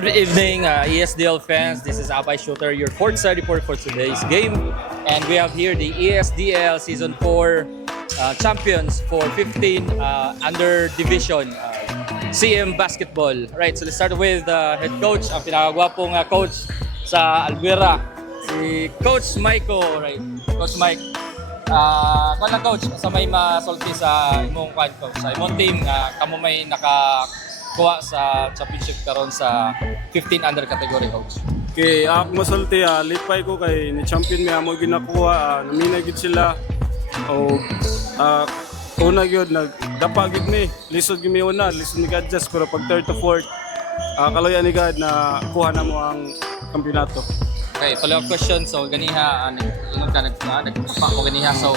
Good evening, ESDL fans. This is Abay Shooter, your courtside report for today's game. And we have here the ESDL Season 4 champions for 15 under division CM basketball. Right, so let's start with head coach, ang pinakagwapong coach sa Albuera, si Coach Maiko. Right, Coach Mike. Kung lang coach, sa may masulti sa imong coach, sa imong team, kamo may nakakuha sa championship karon sa 15 under category, coach. Okay, ako masulti lipay ko kay ni champion may amo ginakuha, namina gid sila. O una gyud nagdapa gid mi, lisod gid mi una, lisod mi adjust pero pag third to fourth kaloyan ni God na kuha na mo ang kampeonato. Okay, follow-up question. So, ganiha, ingon ka, nagpapa mo ganiha. So,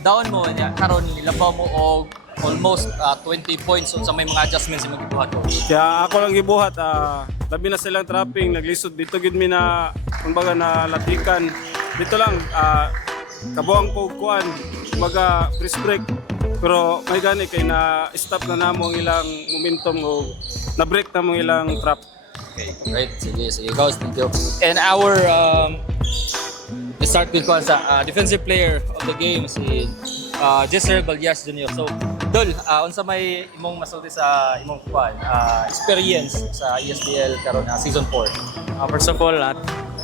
down mo, karon nilabaw mo og almost 20 points sa may mga adjustments yung magibuhat, coach. Kaya ako lang gibuhat, labi na silang trapping, naglisod dito gid mi na kumbaga na latikan. Dito lang kabuang ko kuan, kumbaga press break. Pero may gani kay na stop na namo ang ilang momentum o na break na mo ilang trap. Okay, great. Sige, guys. Thank you. And our start with sa defensive player of the game, si Jesser Baldias Jr. So, Dol, unsa may imong masulti sa imong experience sa ESDL karon season 4? First of all,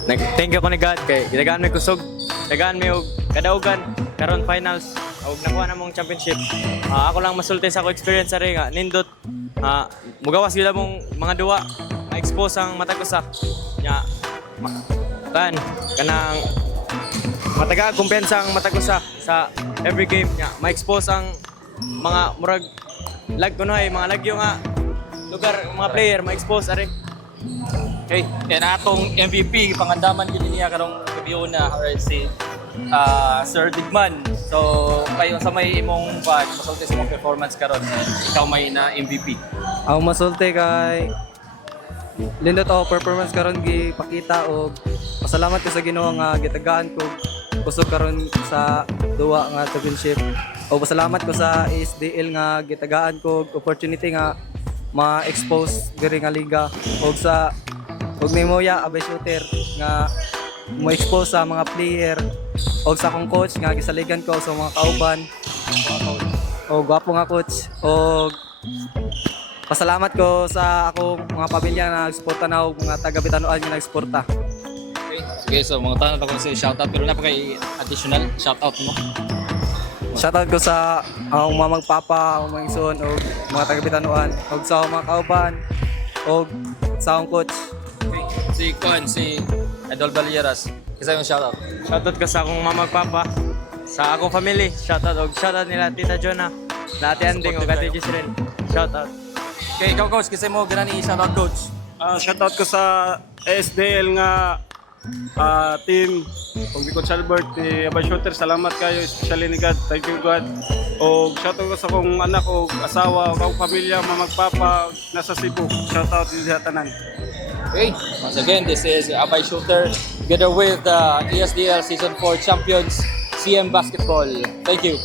thank you ko ni God kay ginagaan may kusog, ginagaan may og kadaugan karon finals og nakuha na mong championship. Ako lang masulti sa ako experience sa ring nindot mugawas gila mong mga duwa ma-expose ang mata ko sa nya kanang mataga kumpensa ang mata ko sa every game nya ma-expose ang mga murag lag kunoy mga lagyo nga lugar mga player ma-expose ari. Okay, and atong MVP pangandaman gid niya karong gabi una, si Sir Digman. So, kayo sa may imong masulti sa imong performance karon, ikaw may na MVP. Ako masulti kay lindot ako performance karon gipakita og pasalamat ko sa Ginoo nga gitagaan ko kusog karon sa duwa nga championship. O pasalamat ko sa ESDL nga gitagaan ko opportunity nga ma-expose diri nga liga og sa Moya Abay Shooter nga mo-expose sa mga player og sa akong coach nga gisaligan ko sa mga kauban o gwapo nga coach og pasalamat ko sa akong mga pamilya na nagsuporta na og mga taga-Bitanuan nga nagsuporta. Okay, sige, so mga tanong ako si shoutout pero na pa kay additional shoutout mo. Shoutout ko sa akong mga magpapa, akong mga igsoon og mga taga-Bitanuan og sa akong mga kauban og sa akong coach. Okay. Si Idol Balieras. Isa yung shoutout. Shoutout ko sa akong mamagpapa, sa akong family, shoutout og shoutout nila Tita Jonah, na Ate Anding og Ate Gisrel. Shoutout. Okay, ikaw coach, kasi mo ganani shoutout coach. Shoutout ko sa ESDL nga team kung di ko Albert ni Abay Shooter, salamat kayo especially ni God, thank you God. O shoutout ko sa akong anak o asawa o akong pamilya, mamagpapa nasa Cebu, shoutout din sa tanan. Okay, once again, this is Abay Shooter together with the ESDL Season 4 champions CM Basketball. Thank you.